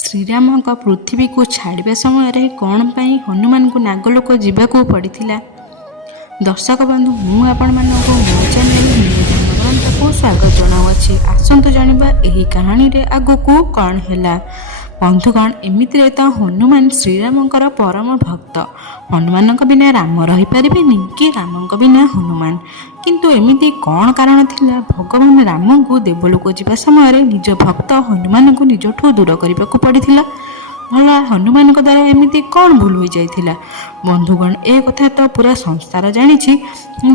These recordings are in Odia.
ଶ୍ରୀରାମଙ୍କ ପୃଥିବୀକୁ ଛାଡ଼ିବା ସମୟରେ କ'ଣ ପାଇଁ ହନୁମାନଙ୍କୁ ନାଗଲୋକ ଯିବାକୁ ପଡ଼ିଥିଲା? ଦର୍ଶକ ବନ୍ଧୁ, ମୁଁ ଆପଣମାନଙ୍କୁ ମୋ ଚ୍ୟାନେଲ ଧର୍ମଗ୍ରନ୍ଥକୁ ସ୍ୱାଗତ ଜଣାଉଅଛି। ଆସନ୍ତୁ ଜାଣିବା ଏହି କାହାଣୀରେ ଆଗକୁ କ'ଣ ହେଲା। ବନ୍ଧୁଗଣ, ଏମିତିରେ ତ ହନୁମାନ ଶ୍ରୀରାମଙ୍କର ପରମ ଭକ୍ତ। ହନୁମାନଙ୍କ ବିନା ରାମ ରହିପାରିବେନି କି ରାମଙ୍କ ବିନା ହନୁମାନ। କିନ୍ତୁ ଏମିତି କ'ଣ କାରଣ ଥିଲା ଭଗବାନ ରାମଙ୍କୁ ଦେବଲୋକ ଯିବା ସମୟରେ ନିଜ ଭକ୍ତ ହନୁମାନଙ୍କୁ ନିଜଠୁ ଦୂର କରିବାକୁ ପଡ଼ିଥିଲା? ଭଲା ହନୁମାନଙ୍କ ଦ୍ୱାରା ଏମିତି କ'ଣ ଭୁଲ ହୋଇଯାଇଥିଲା? ବନ୍ଧୁଗଣ, ଏ କଥା ତ ପୁରା ସଂସାର ଜାଣିଛି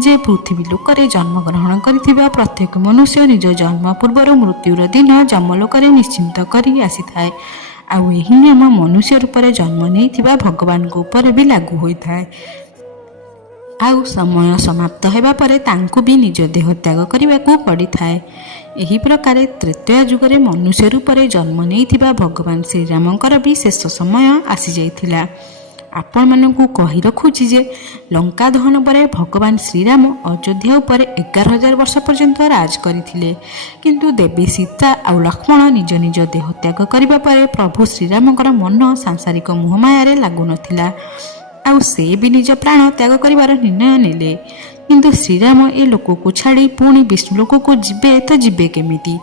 ଯେ ପୃଥିବୀ ଲୋକରେ ଜନ୍ମଗ୍ରହଣ କରିଥିବା ପ୍ରତ୍ୟେକ ମନୁଷ୍ୟ ନିଜ ଜନ୍ମ ପୂର୍ବରୁ ମୃତ୍ୟୁର ଦିନ ଯମଲୋକରେ ନିଶ୍ଚିନ୍ତ କରି ଆସିଥାଏ। ଆଉ ଏହି ନିୟମ ମନୁଷ୍ୟ ରୂପରେ ଜନ୍ମ ନେଇଥିବା ଭଗବାନଙ୍କ ଉପରେ ବି ଲାଗୁ ହୋଇଥାଏ। ଆଉ ସମୟ ସମାପ୍ତ ହେବା ପରେ ତାଙ୍କୁ ବି ନିଜ ଦେହ ତ୍ୟାଗ କରିବାକୁ ପଡ଼ିଥାଏ। ଏହି ପ୍ରକାରେ ତ୍ରେତୟା ଯୁଗରେ ମନୁଷ୍ୟ ରୂପରେ ଜନ୍ମ ନେଇଥିବା ଭଗବାନ ଶ୍ରୀରାମଙ୍କର ବି ଶେଷ ସମୟ ଆସିଯାଇଥିଲା। ଆପଣମାନଙ୍କୁ କହି ରଖୁଛି ଯେ ଲଙ୍କା ଦହନ ପରେ ଭଗବାନ ଶ୍ରୀରାମ ଅଯୋଧ୍ୟା ଉପରେ 11,000 ବର୍ଷ ପର୍ଯ୍ୟନ୍ତ ରାଜ କରିଥିଲେ। କିନ୍ତୁ ଦେବୀ ସୀତା ଆଉ ଲକ୍ଷ୍ମଣ ନିଜ ନିଜ ଦେହ ତ୍ୟାଗ କରିବା ପରେ ପ୍ରଭୁ ଶ୍ରୀରାମଙ୍କର ମନ ସାଂସାରିକ ମୋହମାୟାରେ ଲାଗୁନଥିଲା। ଆଉ ସେ ବି ନିଜ ପ୍ରାଣ ତ୍ୟାଗ କରିବାର ନିର୍ଣ୍ଣୟ ନେଲେ। କିନ୍ତୁ ଶ୍ରୀରାମ ଏ ଲୋକକୁ ଛାଡ଼ି ପୁଣି ବିଷ୍ଣୁ ଲୋକକୁ ଯିବେ କେମିତି?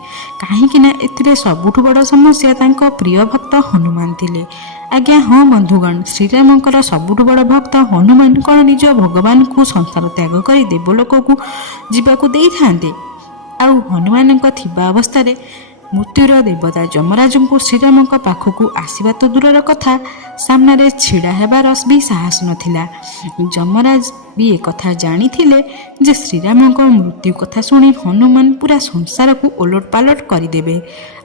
କାହିଁକି ନା ଏଥିରେ ସବୁଠୁ ବଡ଼ ସମସ୍ୟା ତାଙ୍କ ପ୍ରିୟ ଭକ୍ତ ହନୁମାନ ଥିଲେ। ଆଜ୍ଞା ହଁ ବନ୍ଧୁଗଣ, ଶ୍ରୀରାମଙ୍କର ସବୁଠୁ ବଡ଼ ଭକ୍ତ ହନୁମାନ କ'ଣ ନିଜ ଭଗବାନଙ୍କୁ ସଂସାର ତ୍ୟାଗ କରି ଦେବଲୋକକୁ ଯିବାକୁ ଦେଇଥାନ୍ତେ? ଆଉ ହନୁମାନଙ୍କ ଥିବା ଅବସ୍ଥାରେ ମୃତ୍ୟୁର ଦେବତା ଯମରାଜଙ୍କୁ ଶ୍ରୀରାମଙ୍କ ପାଖକୁ ଆସିବା ତ ଦୂରର କଥା, ସାମ୍ନାରେ ଛିଡ଼ା ହେବାର ବି ସାହସ ନଥିଲା। ଯମରାଜ ବି ଏକଥା ଜାଣିଥିଲେ ଯେ ଶ୍ରୀରାମଙ୍କ ମୃତ୍ୟୁ କଥା ଶୁଣି ହନୁମାନ ପୁରା ସଂସାରକୁ ଓଲଟ ପାଲଟ କରିଦେବେ।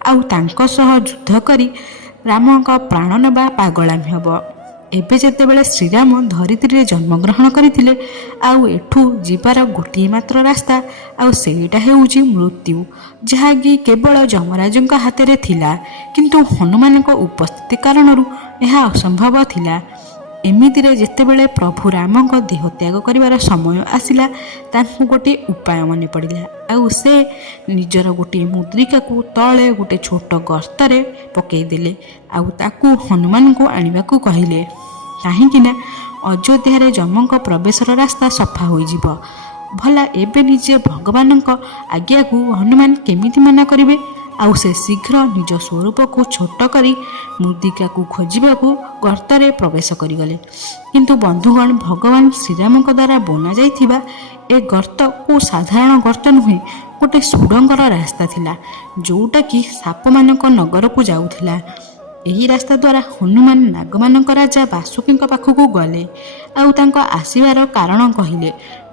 ଆଉ ତାଙ୍କ ସହ ଯୁଦ୍ଧ କରି ରାମଙ୍କ ପ୍ରାଣ ନେବା ପାଗଳାମୀ ହେବ। ଏବେ ଯେତେବେଳେ ଶ୍ରୀରାମ ଧରିତ୍ରୀରେ ଜନ୍ମଗ୍ରହଣ କରିଥିଲେ, ଆଉ ଏଠୁ ଯିବାର ଗୋଟିଏ ମାତ୍ର ରାସ୍ତା, ଆଉ ସେଇଟା ହେଉଛି ମୃତ୍ୟୁ, ଯାହାକି କେବଳ ଯମରାଜଙ୍କ ହାତରେ ଥିଲା। କିନ୍ତୁ ହନୁମାନଙ୍କ ଉପସ୍ଥିତି କାରଣରୁ ଏହା ଅସମ୍ଭବ ଥିଲା। ଏମିତିରେ ଯେତେବେଳେ ପ୍ରଭୁ ରାମଙ୍କ ଦେହ ତ୍ୟାଗ କରିବାର ସମୟ ଆସିଲା, ତାଙ୍କୁ ଗୋଟିଏ ଉପାୟ ମନେ ପଡ଼ିଲା। ଆଉ ସେ ନିଜର ଗୋଟିଏ ମୁଦ୍ରିକାକୁ ତଳେ ଗୋଟିଏ ଛୋଟ ଗର୍ତ୍ତରେ ପକାଇଦେଲେ। ଆଉ ତାକୁ ହନୁମାନଙ୍କୁ ଆଣିବାକୁ କହିଲେ। କାହିଁକି ନା ଅଯୋଧ୍ୟାରେ ଯମଙ୍କ ପ୍ରବେଶର ରାସ୍ତା ସଫା ହୋଇଯିବ। ଭଲା ଏବେ ନିଜେ ଭଗବାନଙ୍କ ଆଜ୍ଞାକୁ ହନୁମାନ କେମିତି ମନା କରିବେ? ଆଉ ସେ ଶୀଘ୍ର ନିଜ ସ୍ୱରୂପକୁ ଛୋଟ କରି ମୃତ୍ତିକାକୁ ଖୋଜିବାକୁ ଗର୍ତ୍ତରେ ପ୍ରବେଶ କରିଗଲେ। କିନ୍ତୁ ବନ୍ଧୁଗଣ, ଭଗବାନ ଶ୍ରୀରାମଙ୍କ ଦ୍ୱାରା ବନାଯାଇଥିବା ଏ ଗର୍ତ୍ତ ଓ ସାଧାରଣ ଗର୍ତ୍ତ ନୁହେଁ, ଗୋଟେ ସୁଡ଼ଙ୍ଗର ରାସ୍ତା ଥିଲା, ଯେଉଁଟାକି ସାପମାନଙ୍କ ନଗରକୁ ଯାଉଥିଲା। ଏହି ରାସ୍ତା ଦ୍ୱାରା ହନୁମାନ ନାଗମାନଙ୍କ ରାଜା ବାସୁକୀଙ୍କ ପାଖକୁ ଗଲେ। ଆଉ ତାଙ୍କ ଆସିବାର କାରଣ କହିଲେ।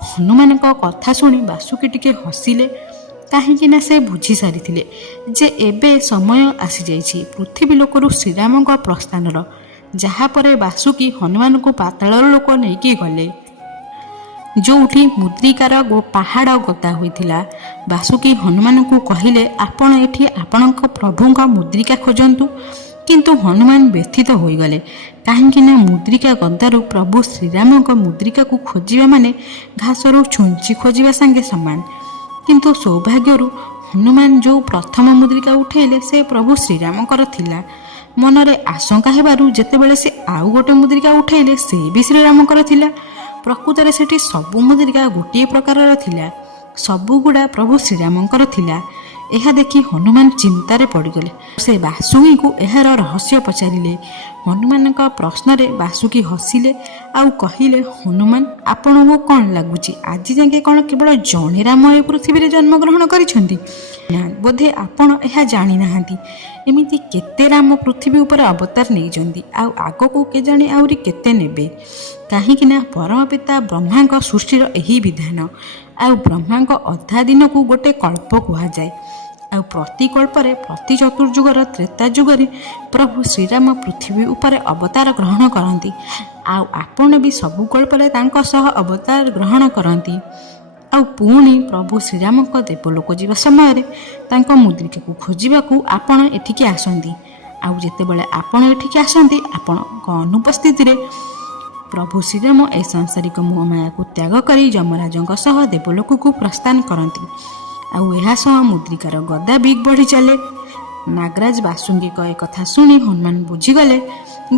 ହନୁମାନଙ୍କ କଥା ଶୁଣି ବାସୁକୀ ଟିକେ ହସିଲେ। କାହିଁକି ନା ସେ ବୁଝି ସାରିଥିଲେ ଯେ ଏବେ ସମୟ ଆସିଯାଇଛି ପୃଥିବୀ ଲୋକରୁ ଶ୍ରୀରାମଙ୍କ ପ୍ରସ୍ଥାନର। ଯାହାପରେ ବାସୁକୀ ହନୁମାନଙ୍କୁ ପାତାଳ ଲୋକ ନେଇକି ଗଲେ, ଯେଉଁଠି ମୁଦ୍ରିକାର ପାହାଡ଼ ଗଦା ହୋଇଥିଲା। ବାସୁକୀ ହନୁମାନଙ୍କୁ କହିଲେ, ଆପଣ ଏଠି ଆପଣଙ୍କ ପ୍ରଭୁଙ୍କ ମୁଦ୍ରିକା ଖୋଜନ୍ତୁ। କିନ୍ତୁ ହନୁମାନ ବ୍ୟଥିତ ହୋଇଗଲେ। କାହିଁକି ନା ମୁଦ୍ରିକା ଗଦାରୁ ପ୍ରଭୁ ଶ୍ରୀରାମଙ୍କ ମୁଦ୍ରିକାକୁ ଖୋଜିବା ମାନେ ଘାସରୁ ଛୁଞ୍ଚି ଖୋଜିବା ସାଙ୍ଗେ ସମାନ। କିନ୍ତୁ ସୌଭାଗ୍ୟରୁ ହନୁମାନ ଯେଉଁ ପ୍ରଥମ ମୁଦ୍ରିକା ଉଠାଇଲେ ସେ ପ୍ରଭୁ ଶ୍ରୀରାମଙ୍କର ଥିଲା। ମନରେ ଆଶଙ୍କା ହେବାରୁ ଯେତେବେଳେ ସେ ଆଉ ଗୋଟେ ମୁଦ୍ରିକା ଉଠାଇଲେ, ସେ ବି ଶ୍ରୀରାମଙ୍କର ଥିଲା। ପ୍ରକୃତରେ ସେଠି ସବୁ ମୁଦ୍ରିକା ଗୋଟିଏ ପ୍ରକାରର ଥିଲା, ସବୁଗୁଡ଼ା ପ୍ରଭୁ ଶ୍ରୀରାମଙ୍କର ଥିଲା। ଏହା ଦେଖି ହନୁମାନ ଚିନ୍ତାରେ ପଡ଼ିଗଲେ। ସେ ବାସୁକୀଙ୍କୁ ଏହାର ରହସ୍ୟ ପଚାରିଲେ। ହନୁମାନଙ୍କ ପ୍ରଶ୍ନରେ ବାସୁକୀ ହସିଲେ ଆଉ କହିଲେ, ହନୁମାନ, ଆପଣଙ୍କୁ କ'ଣ ଲାଗୁଛି ଆଜି ଯାକେ କ'ଣ କେବଳ ଜଣେ ରାମ ଏ ପୃଥିବୀରେ ଜନ୍ମଗ୍ରହଣ କରିଛନ୍ତି? ବୋଧେ ଆପଣ ଏହା ଜାଣିନାହାନ୍ତି। ଏମିତି କେତେ ରାମ ପୃଥିବୀ ଉପରେ ଅବତାର ନେଇଛନ୍ତି, ଆଉ ଆଗକୁ କେଜାଣି ଆହୁରି କେତେ ନେବେ। କାହିଁକି ନା ପରମ ପିତା ବ୍ରହ୍ମାଙ୍କ ସୃଷ୍ଟିର ଏହି ବିଧାନ। ଆଉ ବ୍ରହ୍ମାଙ୍କ ଅଧା ଦିନକୁ ଗୋଟେ କଳ୍ପ କୁହାଯାଏ। ଆଉ ପ୍ରତି କଳ୍ପରେ ପ୍ରତି ଚତୁର୍ଯୁଗର ତ୍ରେତା ଯୁଗରେ ପ୍ରଭୁ ଶ୍ରୀରାମ ପୃଥିବୀ ଉପରେ ଅବତାର ଗ୍ରହଣ କରନ୍ତି। ଆଉ ଆପଣ ବି ସବୁ କଳ୍ପରେ ତାଙ୍କ ସହ ଅବତାର ଗ୍ରହଣ କରନ୍ତି। ଆଉ ପୁଣି ପ୍ରଭୁ ଶ୍ରୀରାମଙ୍କ ଦେବଲୋକ ଯିବା ସମୟରେ ତାଙ୍କ ମୁଦ୍ରିକାକୁ ଖୋଜିବାକୁ ଆପଣ ଏଠିକି ଆସନ୍ତି। ଆଉ ଯେତେବେଳେ ଆପଣ ଏଠିକି ଆସନ୍ତି, ଆପଣଙ୍କ ଅନୁପସ୍ଥିତିରେ ପ୍ରଭୁ ଶ୍ରୀରାମ ଏ ସାଂସାରିକ ମୋହମାୟାକୁ ତ୍ୟାଗ କରି ଯମରାଜଙ୍କ ସହ ଦେବଲୋକକୁ ପ୍ରସ୍ଥାନ କରନ୍ତି। ଆଉ ଏହା ସହ ମୁଦ୍ରିକାର ଗଦା ବି ବଢ଼ି ଚାଲେ। ନାଗରାଜ ବାସୁଙ୍ଗୀଙ୍କ ଏ କଥା ଶୁଣି ହନୁମାନ ବୁଝିଗଲେ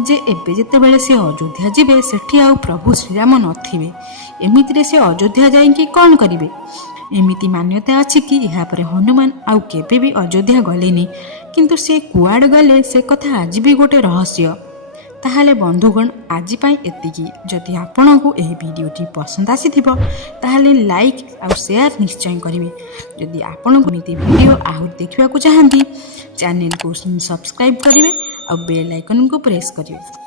ଯେ ଏବେ ଯେତେବେଳେ ସେ ଅଯୋଧ୍ୟା ଯିବେ ସେଠି ଆଉ ପ୍ରଭୁ ଶ୍ରୀରାମ ନଥିବେ। ଏମିତିରେ ସେ ଅଯୋଧ୍ୟା ଯାଇକି କ'ଣ କରିବେ? ଏମିତି ମାନ୍ୟତା ଅଛି କି ଏହାପରେ ହନୁମାନ ଆଉ କେବେ ବି ଅଯୋଧ୍ୟା ଗଲେନି। କିନ୍ତୁ ସେ କୁଆଡ଼େ ଗଲେ ସେ କଥା ଆଜି ବି ଗୋଟେ ରହସ୍ୟ। ତାହେଲେ ବନ୍ଧୁଗଣ ଆଜି ପାଇଁ ଏତିକି। ଯଦି ଆପଣଙ୍କୁ ଏହି ଭିଡ଼ିଓଟି ପସନ୍ଦ ଆସିଥିବ ତାହେଲେ ଲାଇକ୍ ଆଉ ସେୟାର ନିଶ୍ଚୟ କରିବେ। ଯଦି ଆପଣଙ୍କୁ ଏମିତି ଭିଡ଼ିଓ ଆହୁରି ଦେଖିବାକୁ ଚାହାନ୍ତି ଚ୍ୟାନେଲକୁ ସବସ୍କ୍ରାଇବ୍ କରିବେ ଆଉ ବେଲ୍ ଆଇକନ୍କୁ ପ୍ରେସ୍ କରିବେ।